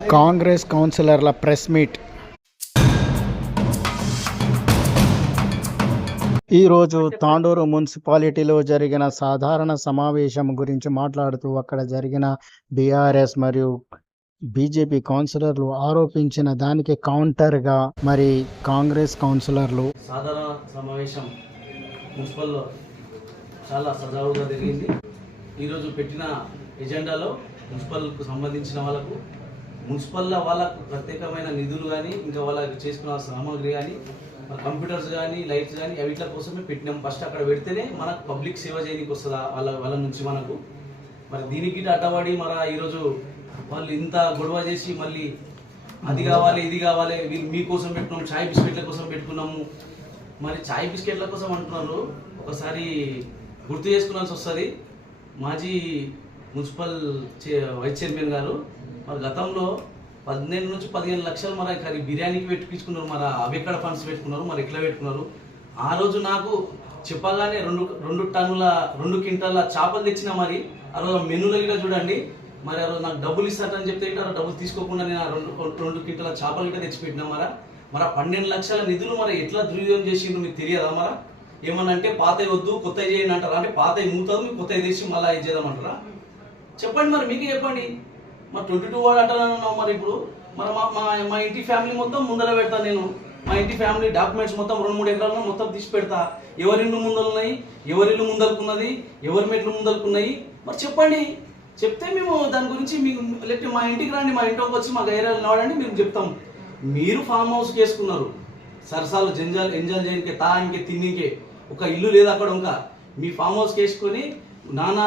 Congress కౌన్సిలర్ల press meet. ఈరోజు తాండూరు మున్సిపాలిటీలో జరిగిన సాధారణ సమావేశం గురించి మాట్లాడుతూ అక్కడ జరిగిన బీఆర్ఎస్ మరియు బీజేపీ కౌన్సిలర్లు ఆరోపించిన దానికి కౌంటర్గా మరి కాంగ్రెస్ కౌన్సిలర్లు సాధారణ సమావేశం మున్సిపల్లో చాలా సజావుగా జరిగింది. ఈరోజు పెట్టిన ఎజెండాలో మున్సిపల్కు సంబంధించిన వాళ్ళకు వాళ్ళకు ప్రత్యేకమైన నిధులు కానీ ఇంకా వాళ్ళకి చేసుకున్న సామాగ్రి కానీ కంప్యూటర్స్ కానీ లైట్స్ కానీ వీటి కోసమే పెట్టినాం. ఫస్ట్ అక్కడ పెడితేనే మనకు పబ్లిక్ సేవ చేయడానికి వస్తుంది వాళ్ళ నుంచి మనకు. మరి దీనికి అడ్డపడి ఈరోజు వాళ్ళు ఇంత గొడవ చేసి మళ్ళీ అది కావాలి ఇది కావాలి మీకోసం పెట్టుకున్నాం, చాయ్ బిస్కెట్ల కోసం పెట్టుకున్నాము. మరి చాయ్ బిస్కెట్ల కోసం అంటున్నారు. ఒకసారి గుర్తు చేసుకున్నాల్సి వస్తుంది. మాజీ మున్సిపల్ వైస్ చైర్మన్ గారు మరి గతంలో 14 నుంచి 15 లక్షలు మరి బిర్యానీకి పెట్టుకున్నారు. అవి ఎక్కడ ఫండ్స్ పెట్టుకున్నారు, మరి ఎట్లా పెట్టుకున్నారు? ఆ రోజు నాకు చెప్పగానే 2 టన్నుల 2 క్వింటాల చేపలు తెచ్చిన. మరి ఆ రోజు మెనూలో కూడా చూడండి. మరి ఆ రోజు నాకు డబ్బులు ఇస్తారని చెప్తే ఆ డబ్బులు తీసుకోకుండా నేను 2 క్వింటాల చేపలు కూడా తెచ్చిపెట్టినా. మరి 12 లక్షల నిధులు ఎట్లా దుర్వినియోగం చేసిండ్రు మీకు తెలియదా? ఏమన్నా అంటే పాతవి వద్దు కొత్తవి చేయండి అంటారా? అంటే పాతవి మూతారు మీకు కొత్తవి తెచ్చి మళ్ళీ ఇది చేద్దామంటారా? చెప్పండి, మరి మీకే చెప్పండి. 22 వార్డు అంటాను. మరి ఇప్పుడు మా ఇంటి ఫ్యామిలీ మొత్తం ముందర పెడతా నేను. మా ఇంటి ఫ్యామిలీ డాక్యుమెంట్స్ మొత్తం 2-3 ఎకరాలను మొత్తం తీసి పెడతా. ఎవరిల్లు ముందలున్నాయి, ఎవరిల్లు ముందలుకున్నది, ఎవరి మెట్లు ముందలుకున్నాయి, మరి చెప్పండి. చెప్తే మేము దాని గురించి మీకు లేకపోతే మా ఇంటికి రండి, మా ఇంట్లోకి వచ్చి మా ఏరియాలో నిలబడండి, మేము చెప్తాం. మీరు ఫామ్ హౌస్ చేసుకున్నారు, సరసాలు ఎంజాయ్ చేయడానికి, తానికి, తిన్నికే ఒక ఇల్లు లేదు అక్కడ. ఇంకా మీ ఫామ్ హౌస్ చేసుకొని నానా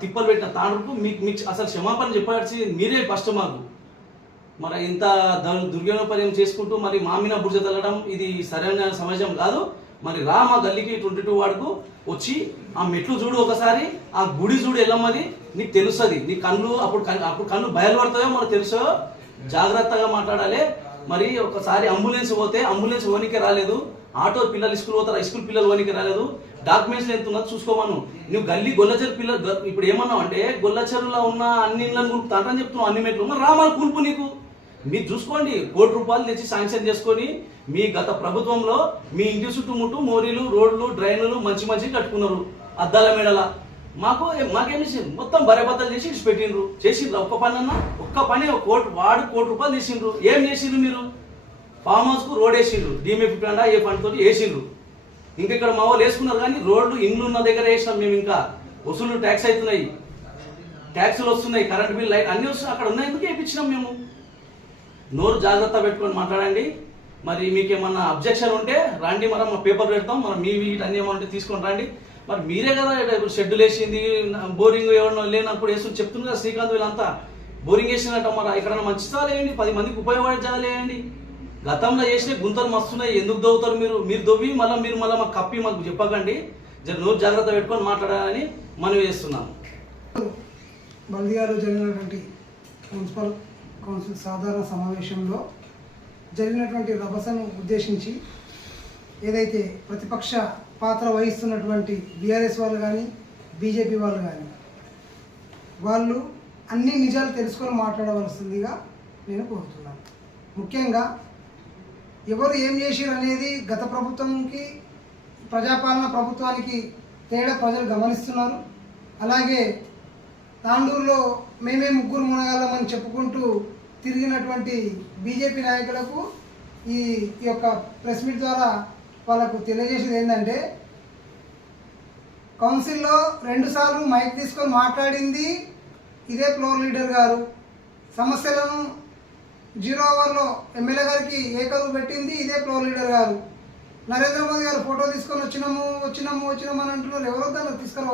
తిప్పలు పెట్టిన తాండ్రుకు మీకు అసలు క్షమాపణ చెప్పాల్సి మీరే ఫస్ట్ మాకు. మరి ఇంత దుర్వినియోగపర్యం చేసుకుంటూ మరి మామిన బుర్జ తగ్గడం ఇది సరైన సమాజం కాదు. మరి మా గల్లీకి 22 వార్డుకు వచ్చి ఆ మెట్లు చూడు, ఒకసారి ఆ గుడి చూడు ఎల్లమ్మది, నీకు తెలుస్తుంది. నీ అప్పుడు కళ్ళు బయలుపడతాయో మనకు తెలుసో. జాగ్రత్తగా మాట్లాడాలి. మరి ఒకసారి అంబులెన్స్ పోతే అంబులెన్స్ ఓనికి రాలేదు, ఆటో పిల్లలు స్కూల్ పోతారు, స్కూల్ పిల్లలు ఓనికి రాలేదు. డాక్యుమెంట్స్ ఎంత ఉన్నది చూసుకోమను. నువ్వు గొల్లచెరు పిల్లలు ఇప్పుడు ఏమన్నావు అంటే గొల్లచెరులో ఉన్న అన్ని ఇళ్ళని కులుపుతాంటని చెప్తున్నావు, అన్ని మెట్లు. మరి రామాలు కూల్పు నీకు. మీరు చూసుకోండి, ₹1 కోటి తెచ్చి శాంక్షన్ చేసుకొని మీ గత ప్రభుత్వంలో మీ ఇంటి చుట్టుముట్టు మోరీలు, రోడ్లు, డ్రైన్లు మంచి కట్టుకున్నారు అద్దాల మేడల. మాకేం చేసిండ్రు? మొత్తం బరేబద్దలు చేసి పెట్టిండ్రు. చేసిండ్రు ఒక్క పని అన్నా? ఒక్క పని ₹1 తీసిండ్రు. ఏం చేసిండ్రు మీరు? ఫామ్ హౌస్ కు రోడ్ వేసిండ్రు, డిఎంఎఫ్ ఫండ్ ఏ ఫండ్ తోటి వేసిండ్రు. ఇంకా ఇక్కడ మా వాళ్ళు వేసుకున్నారు. కానీ రోడ్లు ఇండ్లు ఉన్న దగ్గర వేసినాం మేము. ఇంకా వసూలు ట్యాక్స్ అవుతున్నాయి, ట్యాక్సులు వస్తున్నాయి, కరెంట్ బిల్, లైట్ అన్ని వస్తున్నాయి. అక్కడ ఉన్న ఎందుకు వేయించినాం మేము. నోరు జాగ్రత్త పెట్టుకొని మాట్లాడండి. మరి మీకేమన్నా అబ్జెక్షన్ ఉంటే రండి, మా పేపర్ పెడతాం. మీ వీటి ఏమన్నా ఉంటే తీసుకొని రండి. మరి మీరే కదా షెడ్యూల్ వేసింది, బోరింగ్ ఎవరినో లేనప్పుడు వేసి చెప్తుంది కదా శ్రీకాంత్ వీళ్ళంతా బోరింగ్ వేసినట్ట. మరి ఎక్కడన్నా మంచి చాలేయండి, 10 మందికి ఉపయోగపడేయాలేయండి. గతంలో చేసిన గుంతలు మస్తున్నాయి, ఎందుకు దవ్వుతారు మీరు దొవ్వి మీరు మాకు కప్పి మాకు చెప్పకండి. నోరు జాగ్రత్త పెట్టుకొని మాట్లాడాలని మనవి చేస్తున్నాము. బల్దియాలో జరిగినటువంటి మున్సిపల్ కౌన్సిల్ సాధారణ సమావేశంలో జరిగినటువంటి రభసను ఉద్దేశించి ఏదైతే ప్రతిపక్ష పాత్ర వహిస్తున్నటువంటి బీఆర్ఎస్ వాళ్ళు కానీ బీజేపీ వాళ్ళు కానీ వాళ్ళు అన్ని నిజాలు తెలుసుకొని మాట్లాడవలసిందిగా నేను కోరుతున్నాను. ముఖ్యంగా ఎవరు ఏం చేశారు అనేది గత ప్రభుత్వంకి ప్రజాపాలన ప్రభుత్వానికి తేడా ప్రజలు గమనిస్తున్నారు. అలాగే తాండూరులో మేమే 3 మునగాలమని చెప్పుకుంటూ తిరిగినటువంటి బీజేపీ నాయకులకు ఈ యొక్క ప్రెస్ మీట్ ద్వారా వాళ్ళకు తెలియజేసేది ఏంటంటే, కౌన్సిల్లో 2 సార్లు మైక్ తీసుకొని మాట్లాడింది ఇదే ఫ్లోర్ లీడర్ గారు. సమస్యలను 0 అవర్లో ఎమ్మెల్యే గారికి ఏకరువు పెట్టింది ఇదే ఫ్లోర్ లీడర్ గారు. నరేంద్ర మోదీ గారు ఫోటో తీసుకొని వచ్చినాము అని అంటున్నారు. ఎవరో దాన్ని తీసుకొని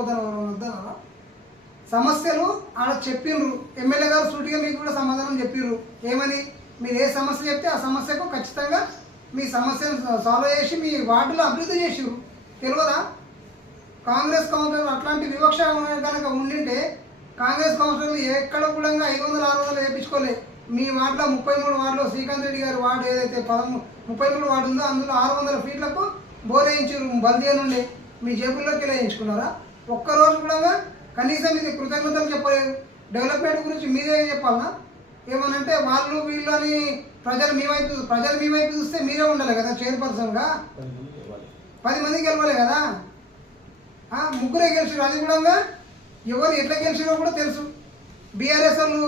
సమస్యలు ఆడ చెప్పిండ్రు. ఎమ్మెల్యే గారు సూటిగా మీకు కూడా సమాధానం చెప్పిర్రు. ఏమని? మీరు ఏ సమస్య చెప్తే ఆ సమస్యకు ఖచ్చితంగా మీ సమస్యను సాల్వ్ చేసి మీ వార్డులో అభివృద్ధి చేసిర్రు. తెలియదా? కాంగ్రెస్ కౌన్సిలర్ అట్లాంటి వివక్ష కనుక ఉండింటే కాంగ్రెస్ కౌన్సిలర్లు ఎక్కడ కూడా 500-600 వేయించుకోలే. మీ వార్డులో 33 వార్డులో శ్రీకాంత్ రెడ్డి గారి వార్డు ఏదైతే 33 వార్డు ఉందో అందులో 600 ఫీట్లకు బోర్ వేయించారు. బల్దియా నుండి మీ జేబుల్లోకి వేయించుకున్నారా? ఒక్కరోజు కూడా కనీసం ఇది కృతజ్ఞతలు చెప్పలేదు. డెవలప్మెంట్ గురించి మీరే చెప్పాలన్నా? ఏమనంటే వాళ్ళు వీళ్ళని ప్రజలు మీ వైపు చూస్తే మీరే ఉండాలి కదా చైర్పర్సన్గా. 10 మంది గెలవాలి కదా, ముగ్గురే గెలిచారు. అది కూడా ఎవరు ఎట్లా గెలిచారో కూడా తెలుసు. బీఆర్ఎస్ వాళ్ళు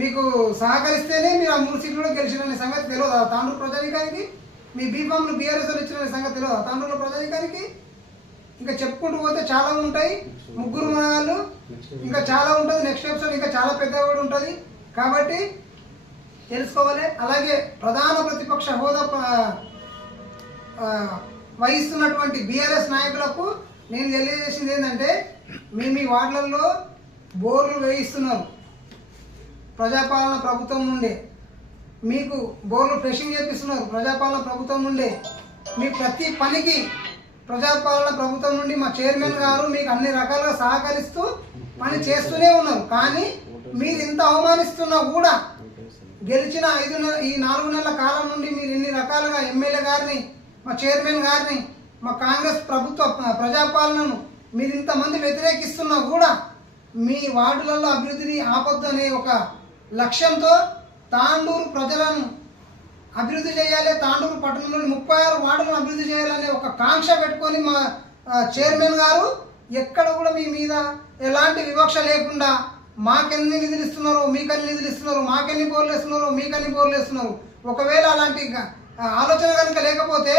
మీకు సహకరిస్తేనే మీరు ఆ 3 సీట్లు కూడా గెలిచిరనే సంగతి తెలియదా తాండూరు ప్రజానికానికి? మీ బీఫామ్లు బీఆర్ఎస్ వాళ్ళు ఇచ్చిన సంగతి తెలియదా తాండూరు ప్రజానికానికి? ఇంకా చెప్పుకుంటూ పోతే చాలా ఉంటాయి. ముగ్గురు మనగాళ్ళు ఇంకా చాలా ఉంటుంది. నెక్స్ట్ ఎపిసోడ్ ఇంకా చాలా పెద్దగా కూడా ఉంటుంది కాబట్టి తెలుసుకోవాలి. అలాగే ప్రధాన ప్రతిపక్ష హోదా వహిస్తున్నటువంటి బీఆర్ఎస్ నాయకులకు నేను తెలియజేసింది ఏంటంటే, మీ వార్డులలో బోర్లు వేయిస్తున్నారు ప్రజాపాలన ప్రభుత్వం నుండే, మీకు బోర్లు ఫ్రెషింగ్ చేపిస్తున్నారు ప్రజాపాలన ప్రభుత్వం నుండే, మీ ప్రతి పనికి ప్రజాపాలన ప్రభుత్వం నుండి మా చైర్మన్ గారు మీకు అన్ని రకాలుగా సహకరిస్తూ పని చేస్తూనే ఉన్నారు. కానీ మీరు ఇంత అవమానిస్తున్నా కూడా గెలిచిన ఈ 4 నెలల కాలం నుండి మీరు ఇన్ని రకాలుగా ఎమ్మెల్యే గారిని, మా చైర్మన్ గారిని, మా కాంగ్రెస్ ప్రభుత్వ ప్రజాపాలనను మీరు ఇంతమంది వ్యతిరేకిస్తున్నా కూడా మీ వార్డులలో అభివృద్ధిని ఆపొద్దు అనే ఒక లక్ష్యంతో తాండూరు ప్రజలను అభివృద్ధి చేయాలి, తాండూరు పట్టణంలోని 36 వార్డులను అభివృద్ధి చేయాలనే ఒక కాంక్ష పెట్టుకొని మా చైర్మన్ గారు ఎక్కడ కూడా మీ మీద ఎలాంటి వివక్ష లేకుండా మాకెన్ని నిధులు ఇస్తున్నారో మీకన్ని నిధులు ఇస్తున్నారు, మాకెన్ని బోర్లు వేస్తున్నారో మీకన్ని బోర్లు వేస్తున్నారు. ఒకవేళ అలాంటి ఆలోచన కనుక లేకపోతే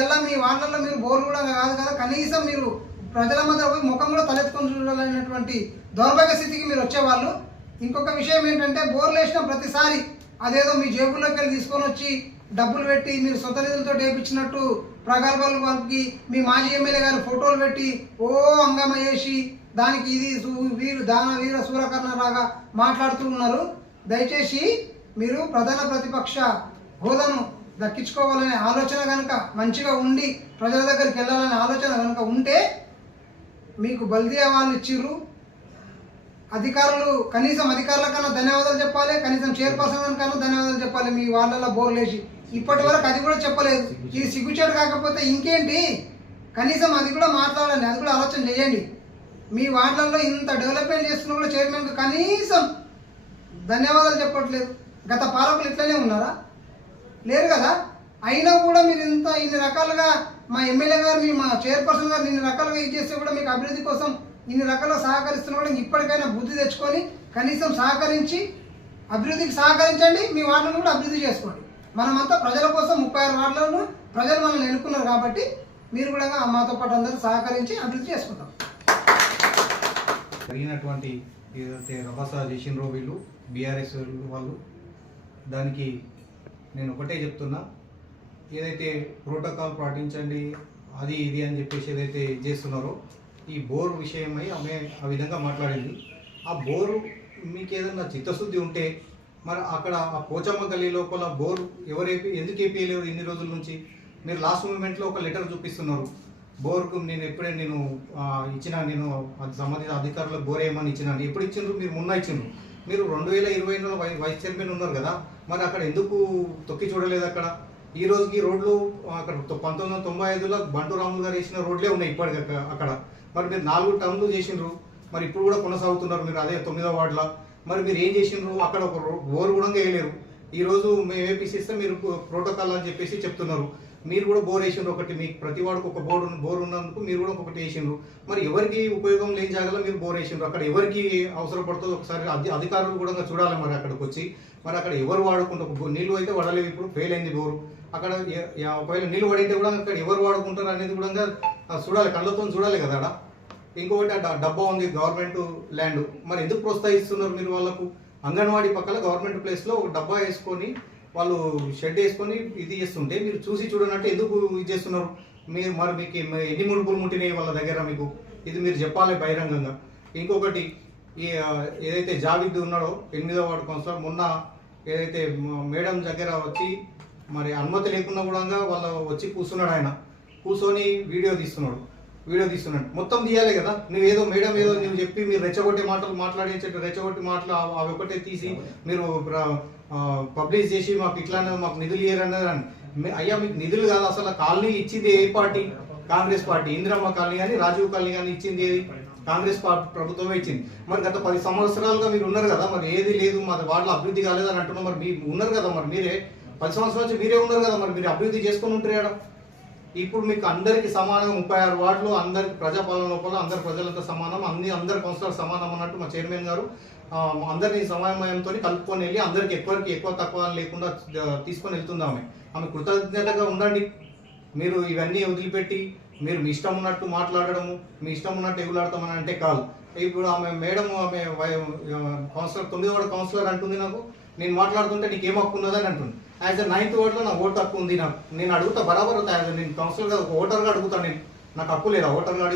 ఇలా మీ వార్డులలో మీరు బోర్లు కూడా కాదు కదా, కనీసం మీరు ప్రజల మధ్య పోయి ముఖం కూడా తలెత్తుకొని చూడాలనేటువంటి దౌర్భాగ్య స్థితికి మీరు వచ్చేవాళ్ళు. ఇంకొక విషయం ఏంటంటే, బోర్లు వేసిన ప్రతిసారి అదేదో మీ జేబుల్లోకి వెళ్ళి తీసుకొని వచ్చి డబ్బులు పెట్టి మీరు సొంత నిధులతో వేయించినట్టు ప్రగల్భాలు వాళ్ళకి మీ మాజీ ఎమ్మెల్యే గారు ఫోటోలు పెట్టి ఓ హంగామ చేసి దానికి ఇది వీర సూరకర్ణలాగా మాట్లాడుతూ ఉన్నారు. దయచేసి మీరు ప్రధాన ప్రతిపక్ష హోదాను దక్కించుకోవాలనే ఆలోచన కనుక మంచిగా ఉండి ప్రజల దగ్గరికి వెళ్ళాలనే ఆలోచన కనుక ఉంటే మీకు బల్దియా వాళ్ళు ఇచ్చిర్రు. అధికారులు కనీసం అధికారుల కన్నా ధన్యవాదాలు చెప్పాలి, కనీసం చైర్పర్సన్ కన్నా ధన్యవాదాలు చెప్పాలి. మీ వాళ్ళల్లో బోర్లు వేసి ఇప్పటి వరకు అది కూడా చెప్పలేదు. ఇది సిగ్గుచేటు కాకపోతే ఇంకేంటి, కనీసం అది కూడా మాట్లాడండి, అది కూడా ఆలోచన చేయండి. మీ వార్డులలో ఇంత డెవలప్మెంట్ చేస్తున్నా కూడా చైర్మన్కి కనీసం ధన్యవాదాలు చెప్పట్లేదు. గత పాలకులు ఇట్లనే ఉన్నారా? లేరు కదా. అయినా కూడా మీరు ఇన్ని రకాలుగా మా ఎమ్మెల్యే గారు మా చైర్పర్సన్ గారు ఇన్ని రకాలుగా ఇది చేస్తే కూడా మీకు అభివృద్ధి కోసం ఇన్ని రకాలుగా సహకరిస్తున్నా కూడా ఇప్పటికైనా బుద్ధి తెచ్చుకొని కనీసం సహకరించి అభివృద్ధికి సహకరించండి. మీ వార్డులను కూడా అభివృద్ధి చేసుకోండి. మనమంతా ప్రజల కోసం 36 వార్డులను ప్రజలు మనల్ని ఎన్నుకున్నారు కాబట్టి మీరు కూడా మాతో పాటు అందరూ సహకరించి అభివృద్ధి చేసుకుంటాం. జరిగినటువంటి ఏదైతే రభసా చేసినరో వీళ్ళు బీఆర్ఎస్ వాళ్ళు, దానికి నేను ఒకటే చెప్తున్నా, ఏదైతే ప్రోటోకాల్ పాటించండి అది ఇది అని చెప్పేసి ఏదైతే చేస్తున్నారో, ఈ బోరు విషయమై ఆమె ఆ విధంగా మాట్లాడింది. ఆ బోరు మీకు ఏదన్నా చిత్తశుద్ధి ఉంటే మరి అక్కడ ఆ పోచమ్మ గల్లీ లోపల బోరు ఎందుకు ఏపీయలేరు ఇన్ని రోజుల నుంచి? మీరు లాస్ట్ మూమెంట్లో ఒక లెటర్ చూపిస్తున్నారు బోర్కు. నేను ఇచ్చిన సంబంధిత అధికారులకు బోర్ వేయమని ఇచ్చినాను. ఎప్పుడు ఇచ్చిండ్రు? మీరు మొన్న ఇచ్చిండ్రు. మీరు 2020లో వైస్ చైర్మన్ ఉన్నారు కదా, మరి అక్కడ ఎందుకు తొక్కి చూడలేదు? అక్కడ ఈ రోజుకి రోడ్లు అక్కడ 1995లో బంటు రాములు గారు వేసిన రోడ్లే ఉన్నాయి ఇప్పటికి అక్కడ. మరి మీరు 4 టర్మ్లు చేసిండ్రు, మరి ఇప్పుడు కూడా కొనసాగుతున్నారు మీరు అదే 9వ వార్డులో. మరి మీరు ఏం చేసిండ్రు? అక్కడ ఒక బోర్ కూడా వేయలేరు. ఈరోజు మేము వేపిస్తే మీరు ప్రోటోకాల్ అని చెప్పేసి చెప్తున్నారు. మీరు కూడా బోర్ వేసిండ్రు ఒకటి, మీకు ప్రతి వాడికి ఒక బోర్ ఉన్నందుకు మీరు కూడా ఒకటి వేసిండ్రు. మరి ఎవరికి ఉపయోగం లేని జాగాలో మీరు బోర్ వేసిండ్రు. అక్కడ ఎవరికి అవసరపడుతుందో ఒకసారి అధికారులు కూడా చూడాలి. మరి అక్కడికి వచ్చి మరి అక్కడ ఎవరు వాడుకుంటారు? నీళ్ళు అయితే వడలేవు, ఇప్పుడు ఫెయిల్ అయింది బోరు. అక్కడ ఒకవేళ నీళ్ళు పడితే కూడా అక్కడ ఎవరు వాడుకుంటారు అనేది కూడా చూడాలి, కళ్ళతో చూడాలి కదా. అక్కడ ఇంకొకటి డబ్బా ఉంది గవర్నమెంట్ ల్యాండ్, మరి ఎందుకు ప్రోత్సహిస్తున్నారు మీరు వాళ్ళకు? అంగన్వాడీ పక్కన గవర్నమెంట్ ప్లేస్లో ఒక డబ్బా వేసుకొని వాళ్ళు షెడ్ వేసుకొని ఇది చేస్తుంటే మీరు చూడనట్టు ఎందుకు ఇది చేస్తున్నారు? మరి మీకు ఎన్ని ముడుపులు ముట్టినాయి వాళ్ళ దగ్గర మీకు? ఇది మీరు చెప్పాలి బహిరంగంగా. ఇంకొకటి ఏదైతే జావిద్ ఉన్నాడో 8వ వార్డు కౌన్సిలర్, మొన్న ఏదైతే మేడం దగ్గర వచ్చి మరి అనుమతి లేకుండా కూడా వాళ్ళు వచ్చి కూర్చున్నాడు. ఆయన కూర్చొని వీడియో తీస్తున్నాడు. మొత్తం తీయాలి కదా. నువ్వేదో మేడం ఏదో నువ్వు చెప్పి మీరు రెచ్చగొట్టే మాటలు మాట్లాడించేట్టు రెచ్చగొట్టి మాటలు అవి ఒకటే తీసి మీరు పబ్లిష్ చేసి మాకు ఇట్లానే మాకు నిధులు ఇయ్యారన్నది. అయ్యా మీకు నిధులు కాదు, అసలు కాలనీ ఇచ్చింది ఏ party? Congress party. Indiramma colony కానీ రాజీవ్ కాలనీ కానీ ఇచ్చింది ఏది? కాంగ్రెస్ ప్రభుత్వమే ఇచ్చింది. మరి గత 10 సంవత్సరాలుగా మీరు ఉన్నారు కదా, మరి ఏది లేదు మరి వాళ్ళ అభివృద్ధి కాలేదని అంటున్నారు. మరి మీరు ఉన్నారు కదా, మరి మీరే 10 సంవత్సరాల నుంచి మీరే ఉన్నారు కదా, మరి మీరు అభివృద్ధి చేసుకొని ఉంటారు. ఇప్పుడు మీకు అందరికి సమానంగా 36 వార్డులు అందరికి ప్రజాపాలన లోపల అందరు ప్రజలంతా సమానం, అందరు కౌన్సిలర్ సమానం అన్నట్టు మా చైర్మన్ గారు అందరినీ సమన్వయంతో కలుపుకొని వెళ్ళి అందరికి ఎక్కువ తక్కువ లేకుండా తీసుకొని వెళ్తుందామె. ఆమె కృతజ్ఞతగా ఉండండి. మీరు ఇవన్నీ వదిలిపెట్టి మీరు మీ ఇష్టం ఉన్నట్టు మాట్లాడడము, మీ ఇష్టం ఉన్నట్టు ఎగులాడతామని అంటే కాదు. ఇప్పుడు ఆమె మేడం ఆమె కౌన్సిలర్ 9వ వార్డు కౌన్సిలర్ అంటుంది, నాకు నేను మాట్లాడుతుంటే నీకు ఏం హక్కు ఉన్నదని అంటుంది. యాజ్ అ 9th వార్డులో నాకు ఓటు హక్కు ఉంది. నేను అడుగుతా బరాబర్ అవుతా. నేను కౌన్సిలర్గా ఒక ఓటర్గా అడుగుతాను. నాకు హక్కు లేదా ఓటర్గా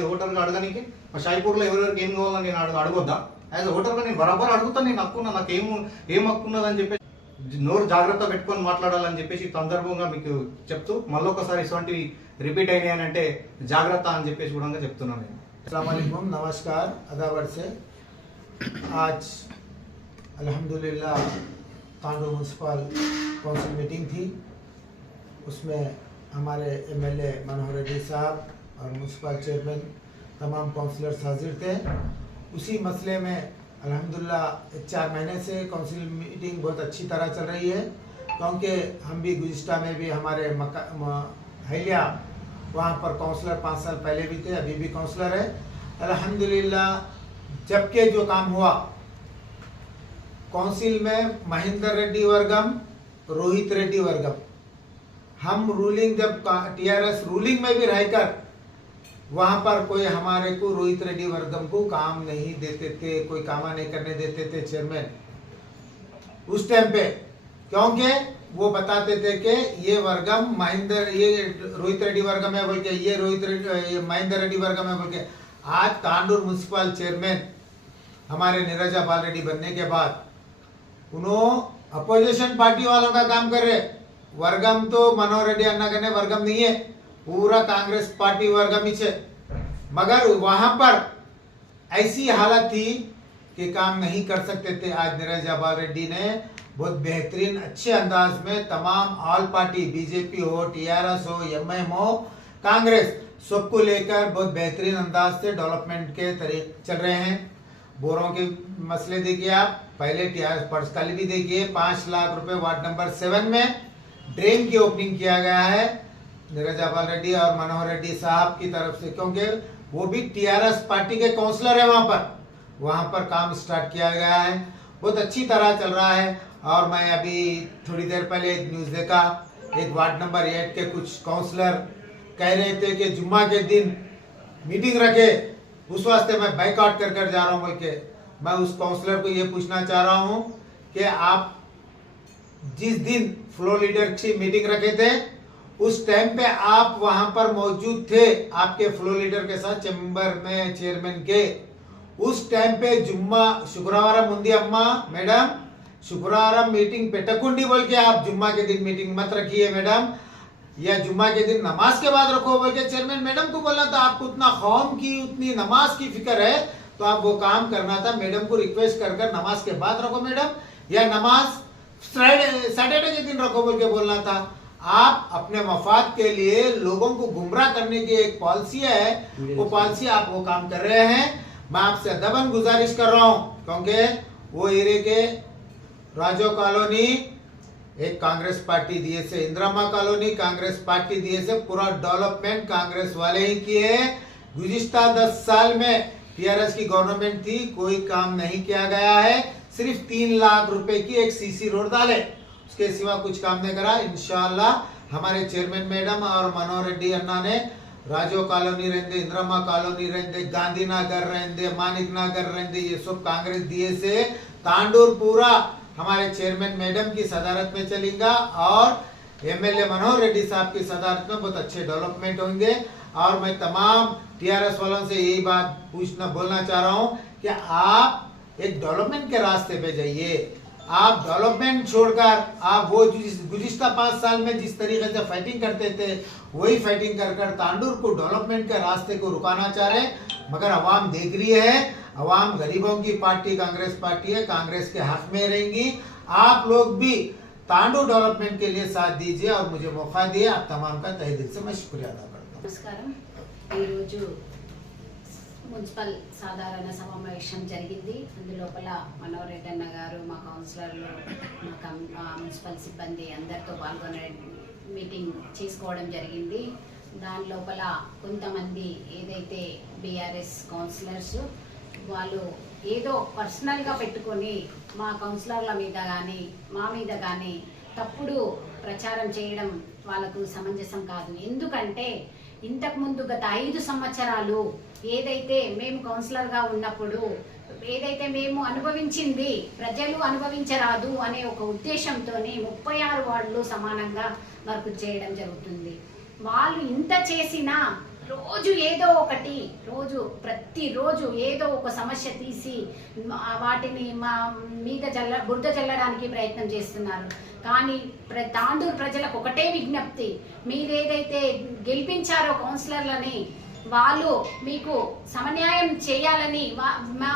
అడగడానికి? మా షాయిపూర్లో ఎవరెవరికి ఏం కావాలని నేను అడగొద్దా? యాజ్ అ ఓటర్గా నేను బరాబర్ అడుగుతాను. నేను హక్కున్నా, నాకు ఏం హక్కు ఉన్నదని చెప్పేసి నోరు జాగ్రత్త పెట్టుకొని మాట్లాడాలని చెప్పేసి సందర్భంగా మీకు చెప్తూ మళ్ళొకసారి ఇటువంటివి రిపీట్ అయినాయి అంటే జాగ్రత్త అని చెప్పేసి కూడా చెప్తున్నాను నేను. अस्सलाम वालेकुम, नमस्कार, अदावर से आज अल्हम्दुलिल्लाह तांडूर म्यूनसिपल काउंसिल मीटिंग थी। उसमें हमारे एमएलए मनोहर रेड्डी साहब और म्यूनसिपल चेयरमैन तमाम काउंसिलर्स हाजिर थे। उसी मसले में अल्हम्दुलिल्लाह 4 महीने से काउंसिल मीटिंग बहुत अच्छी तरह चल रही है, क्योंकि हम भी गुज़िश्ता में भी हमारे हलिया वहाँ पर काउंसलर 5 साल पहले भी थे, अभी भी काउंसलर है। अल्हम्दुलिल्लाह जबकि जो काम हुआ काउंसिल में महेंद्र रेड्डी वर्गम, रोहित रेड्डी वर्गम, हम रूलिंग जब टीआरएस रूलिंग में भी रहकर वहाँ पर कोई हमारे को रोहित रेड्डी वर्गम को काम नहीं देते थे, कोई काम नहीं करने देते थे चेयरमैन उस टाइम पे, क्योंकि वो बताते थे कि ये वर्गम ये रोहित रेड्डी वर्गम है बोल के, ये महेंद्र रेड्डी वर्गम है बोल के। आज तांडूर म्यूनसिपल चेयरमैन हमारे नीरजा बाल रेड्डी बनने के बाद उन्होंने अपोजिशन पार्टी वालों का काम कर रहे। वर्गम तो मनोहर रेड्डी अन्ना करने वर्गम नहीं है, पूरा कांग्रेस पार्टी वर्गम ही है। मगर वहां पर ऐसी हालत थी कि काम नहीं कर सकते थे। आज नीरजा बाल रेड्डी ने बहुत बेहतरीन अच्छे अंदाज में तमाम ऑल पार्टी बीजेपी हो, टीआरएस हो, एमएम हो, कांग्रेस सबको लेकर बहुत बेहतरीन अंदाज से डेवलपमेंट के तरीके चल रहे हैं। बोरों के मसले देखिए आप, पहले टीआरएस कल भी देखिए 5 लाख रुपए वार्ड नंबर 7 में ड्रेन की ओपनिंग किया गया है नीरजा बाल रेड्डी और मनोहर रेड्डी साहब की तरफ से, क्योंकि वो भी टीआरएस पार्टी के काउंसलर है। वहाँ पर काम स्टार्ट किया गया है, बहुत अच्छी तरह चल रहा है। और मैं अभी थोड़ी देर पहले एक न्यूज़ देखा, एक वार्ड नंबर 8 के कुछ काउंसलर कह रहे थे कि जुम्मा के दिन मीटिंग रखे, उस वास्ते मैं बाइकआउट कर जा रहा हूँ बोल के। मैं उस काउंसलर को ये पूछना चाह रहा हूँ कि आप जिस दिन फ्लो लीडर की मीटिंग रखे थे उस टाइम पे आप वहां पर मौजूद थे, आपके फ्लो लीडर के साथ चैम्बर में चेयरमैन के। उस टाइम पे जुम्मा शुक्रवार मुंदी अम्मा मैडम शुक्रवार मीटिंग पेटकुंडी बोल के आप जुम्मा के दिन मीटिंग मत रखिए मैडम, या जुम्मा के दिन नमाज के बाद रखो बोल के चेयरमैन मैडम को बोलना था। आपको उतना कौम की उतनी नमाज की फिक्र है तो आप वो काम करना था, मैडम को रिक्वेस्ट कर नमाज के बाद रखो मैडम, या नमाज सैटरडे के दिन रखो बोल के बोलना था। आप अपने मफाद के लिए लोगों को गुमराह करने की एक पॉलिसी है, वो पॉलिसी आप वो काम कर रहे हैं। मैं आपसे दबन गुजारिश कर रहा हूँ, क्योंकि वो एरिया के राजो कॉलोनी एक कांग्रेस पार्टी दिए से, इंदिरामा कॉलोनी कांग्रेस पार्टी दिए से, पूरा डेवलपमेंट कांग्रेस वाले ही किए। गुज़िश्ता 10 साल में टीआरएस की गवर्नमेंट थी, कोई काम नहीं किया गया है। सिर्फ 3 लाख रुपए की एक सीसी रोड डाले, उसके सिवा कुछ काम नहीं करा। इंशाल्लाह हमारे चेयरमैन मैडम और मनोहर रेड्डी अन्ना ने राजो कॉलोनी रहते, इंदिरामा कॉलोनी रहते, गांधी नगर रहते, मानिक नगर रहते, ये सब कांग्रेस दिए से तांडूर पूरा हमारे चेयरमैन मैडम की सदारत में चलेगा और एमएलए मनोहर रेड्डी साहब की सदारत में बहुत अच्छे डेवलपमेंट होंगे। और मैं तमाम टीआरएस वालों से यही बात बोलना चाह रहा हूँ कि आप एक डेवलपमेंट के रास्ते पे जाइए। आप डेवलपमेंट छोड़कर आप वो गुज़िश्ता 5 साल में जिस तरीके से फाइटिंग करते थे वही फाइटिंग कर तांडूर को डेवलपमेंट के रास्ते को रुकाना चाह रहे, मगर अवाम देख रही है। अवाम गरीबों की पार्टी कांग्रेस पार्टी है, कांग्रेस के हक में रहेंगी। आप लोग भी तांडूर डेवलपमेंट के लिए साथ दीजिए और मुझे मौका दिए। आप तमाम का तहे दिल से मैं शुक्रिया अदा करता हूँ। నమస్కారం। ఈరోజు మున్సిపల్ సాధారణ సమావేశం జరిగింది. అందులోపల మనోహర్ రెడ్డి అన్న గారు, మా కౌన్సిలర్లు, మా మున్సిపల్ సిబ్బంది అందరితో పాల్గొనే మీటింగ్ చేసుకోవడం జరిగింది. దాని లోపల కొంతమంది ఏదైతే బీఆర్ఎస్ కౌన్సిలర్స్ వాళ్ళు ఏదో పర్సనల్గా పెట్టుకొని మా కౌన్సిలర్ల మీద కానీ మా మీద కానీ తప్పుడు ప్రచారం చేయడం వాళ్ళకు సమంజసం కాదు. ఎందుకంటే ఇంతకుముందు గత 5 సంవత్సరాలు ఏదైతే మేము కౌన్సిలర్గా ఉన్నప్పుడు ఏదైతే మేము అనుభవించింది ప్రజలు అనుభవించరాదు అనే ఒక ఉద్దేశంతో 36 వార్డులు సమానంగా వర్క్ చేయడం జరుగుతుంది. వాళ్ళు ఇంత చేసినా రోజు ఏదో ఒకటి ప్రతిరోజు ఏదో ఒక సమస్య తీసి వాటిని మా మీద బురద చల్లడానికి ప్రయత్నం చేస్తున్నారు. కానీ తాండూరు ప్రజలకు ఒకటే విజ్ఞప్తి, మీరేదైతే గెలిపించారో కౌన్సిలర్లని వాళ్ళు మీకు సమన్యాయం చేయాలని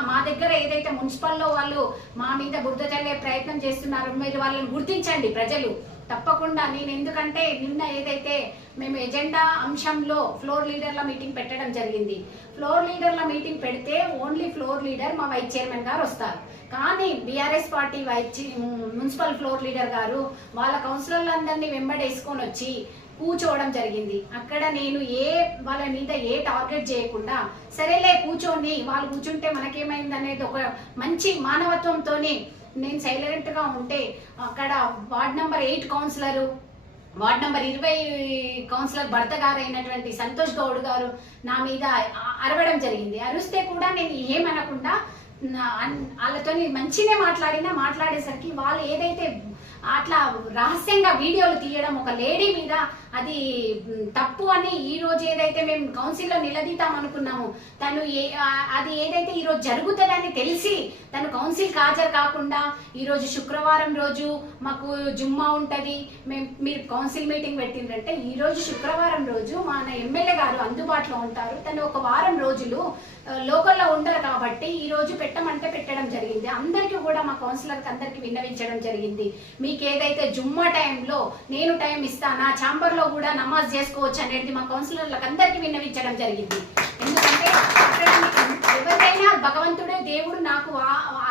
మా దగ్గర ఏదైతే మున్సిపల్లో వాళ్ళు మా మీద బురద చల్లే ప్రయత్నం చేస్తున్నారో మీరు వాళ్ళని గుర్తించండి ప్రజలు తప్పకుండా. నేను ఎందుకంటే నిన్న ఏదైతే మేము ఎజెండా అంశంలో ఫ్లోర్ లీడర్ల మీటింగ్ పెట్టడం జరిగింది. ఫ్లోర్ లీడర్ల మీటింగ్ పెడితే ఓన్లీ ఫ్లోర్ లీడర్ మా వైస్ చైర్మన్ గారు వస్తారు. కానీ BRS party municipal floor leader గారు వాళ్ళ కౌన్సిలర్లందరినీ వెంబడేసుకొని వచ్చి కూర్చోవడం జరిగింది. అక్కడ నేను వాళ్ళ మీద ఏ టార్గెట్ చేయకుండా సరేలే కూర్చొని వాళ్ళు కూర్చుంటే మనకేమైంది అనేది ఒక మంచి మానవత్వంతోనే నేను సైలెంట్గా ఉంటే అక్కడ ward number 8 councillor, ward number 20 councillor భర్త గారు అయినటువంటి సంతోష్ గౌడ్ గారు నా మీద అరవడం జరిగింది. అరిస్తే కూడా నేను ఏమనకుండా వాళ్ళతో మంచినే మాట్లాడేసరికి వాళ్ళు ఏదైతే అట్లా రహస్యంగా వీడియోలు తీయడం ఒక లేడీ మీద అది తప్పు అని ఈ రోజు ఏదైతే మేము కౌన్సిల్లో నిలదీతాం అనుకున్నాము తను అది ఏదైతే ఈరోజు జరుగుతుందని తెలిసి తను కౌన్సిల్కి హాజరు కాకుండా ఈరోజు శుక్రవారం రోజు మాకు జుమ్మా ఉంటుంది, మీరు కౌన్సిల్ మీటింగ్ పెట్టిందంటే ఈరోజు శుక్రవారం రోజు మన ఎమ్మెల్యే గారు అందుబాటులో ఉంటారు. తను ఒక వారం రోజులు లోకల్లో ఉండరు కాబట్టి ఈ రోజు పెట్టమంటే పెట్టడం జరిగింది. అందరికీ కూడా మా కౌన్సిలర్కి అందరికీ విన్నవించడం జరిగింది. మీకు ఏదైతే జుమ్మా టైంలో నేను టైం ఇస్తానా ఛాంబర్లో కూడా నమాజ్ చేసుకోవచ్చు అనేది మా కౌన్సిలర్లకు అందరికీ విన్నవించడం జరిగింది. ఎందుకంటే అక్కడ ఎవరికైనా భగవంతుడే దేవుడు, నాకు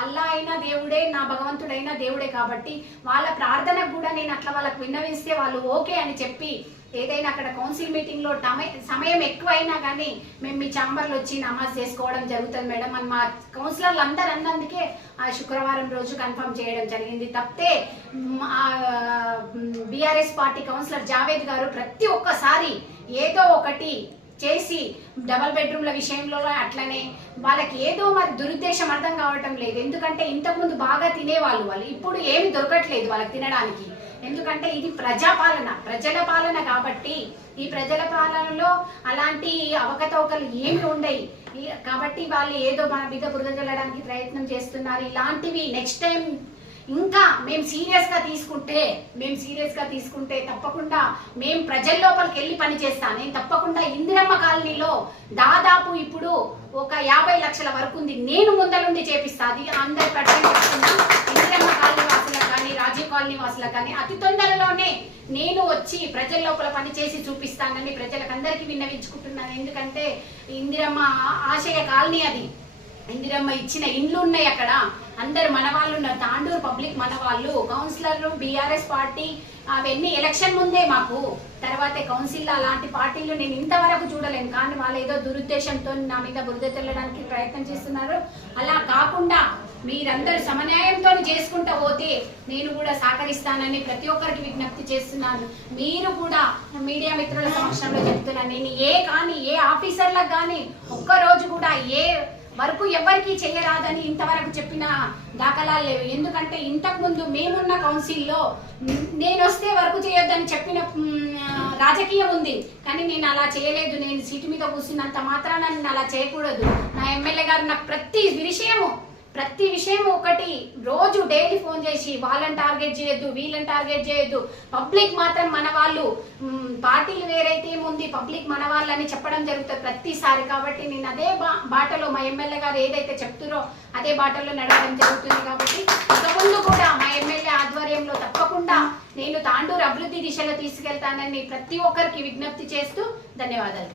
అల్లా అయినా దేవుడే, నా భగవంతుడైనా దేవుడే కాబట్టి వాళ్ళ ప్రార్థనకు కూడా నేను అట్లా వాళ్ళకు విన్నవిస్తే వాళ్ళు ఓకే అని చెప్పి ఏదైనా అక్కడ కౌన్సిల్ మీటింగ్లో సమయం ఎక్కువైనా కానీ మేము మీ ఛాంబర్లో వచ్చి నమాజ్ చేసుకోవడం జరుగుతుంది మేడం అని మా కౌన్సిలర్లు అందరూ అన్నందుకే ఆ శుక్రవారం రోజు కన్ఫర్మ్ చేయడం జరిగింది. తప్పితే బీఆర్ఎస్ పార్టీ కౌన్సిలర్ జావేద్ గారు ప్రతి ఒక్కసారి ఏదో ఒకటి చేసి డబల్ బెడ్రూమ్ల విషయంలో అట్లనే వాళ్ళకి ఏదో మరి దురుద్దేశం అర్థం కావటం లేదు. ఎందుకంటే ఇంతకుముందు బాగా తినేవాళ్ళు, వాళ్ళు ఇప్పుడు ఏమి దొరకట్లేదు వాళ్ళకి తినడానికి. ఎందుకంటే ఇది ప్రజల పాలన కాబట్టి ఈ ప్రజల పాలనలో అలాంటి అవకతవకలు ఏమి ఉండయి కాబట్టి వాళ్ళు ఏదో మన మీద బురద చల్లడానికి ప్రయత్నం చేస్తున్నారు. ఇలాంటివి నెక్స్ట్ టైం ఇంకా మేము సీరియస్గా తీసుకుంటే తప్పకుండా మేము ప్రజల లోపలికి వెళ్ళి పని చేస్తాను. నేను తప్పకుండా ఇందిరమ్మ కాలనీలో దాదాపు ఇప్పుడు ఒక 50 లక్షల వరకు ఉంది, నేను ముందలుండి చేపిస్తా. అది అందరి ప్రజలు చెప్తున్నా, ఇందిరమ్మ కాలనీ వాసులకు కానీ రాజీవ్ కాలనీ వాసులకు కానీ అతి తొందరలోనే నేను వచ్చి ప్రజల లోపల పనిచేసి చూపిస్తానని ప్రజలకు అందరికీ విన్నవించుకుంటున్నాను. ఎందుకంటే ఇందిరమ్మ ఆశయ కాలనీ అది, ఇందిరమ్మ ఇచ్చిన ఇండ్లు ఉన్నాయి అక్కడ, అందరు మన వాళ్ళు ఉన్నారు, తాండూరు పబ్లిక్ మన వాళ్ళు, కౌన్సిలర్లు బీఆర్ఎస్ పార్టీ అవన్నీ ఎలక్షన్ ముందే మాకు, తర్వాత కౌన్సిల్లో అలాంటి పార్టీలు నేను ఇంతవరకు చూడలేను. కానీ వాళ్ళు ఏదో దురుద్దేశంతో నా మీద బురద చల్లడానికి ప్రయత్నం చేస్తున్నారు. అలా కాకుండా మీరందరూ సమన్యాయంతో చేసుకుంటూ పోతే నేను కూడా సహకరిస్తానని ప్రతి ఒక్కరికి విజ్ఞప్తి చేస్తున్నాను. మీరు కూడా మీడియా మిత్రుల సమక్షంలో చెప్తున్నాను, నేను ఏ ఆఫీసర్లకు కానీ ఒక్కరోజు కూడా ఏ వరకు ఎవరికి చేయరాదని ఇంతవరకు చెప్పిన దాఖలాలు లేవు. ఎందుకంటే ఇంతకు ముందు మేమున్న కౌన్సిల్లో నేను వస్తే వర్క్ చేయొద్దని చెప్పిన రాజకీయం ఉంది, కానీ నేను అలా చేయలేదు. నేను సీటు మీద కూర్చున్నంత మాత్రాన నేను అలా చేయకూడదు. నా ఎమ్మెల్యే గారు నాకు ప్రతి విషయం ఒకటి రోజు డైలీ ఫోన్ చేసి వాళ్ళని టార్గెట్ చేయొద్దు, వీళ్ళని టార్గెట్ చేయొద్దు, పబ్లిక్ మాత్రం మన వాళ్ళు, పార్టీలు వేరైతే ఏముంది, పబ్లిక్ మన వాళ్ళని చెప్పడం జరుగుతుంది ప్రతిసారి. కాబట్టి నేను అదే బాటలో మా ఎమ్మెల్యే గారు ఏదైతే చెప్తున్నారో అదే బాటలో నడవడం జరుగుతుంది. కాబట్టి ఇక ముందు కూడా మా ఎమ్మెల్యే ఆధ్వర్యంలో తప్పకుండా నేను తాండూరు అభివృద్ధి దిశలో తీసుకెళ్తానని ప్రతి ఒక్కరికి విజ్ఞప్తి చేస్తూ ధన్యవాదాలు.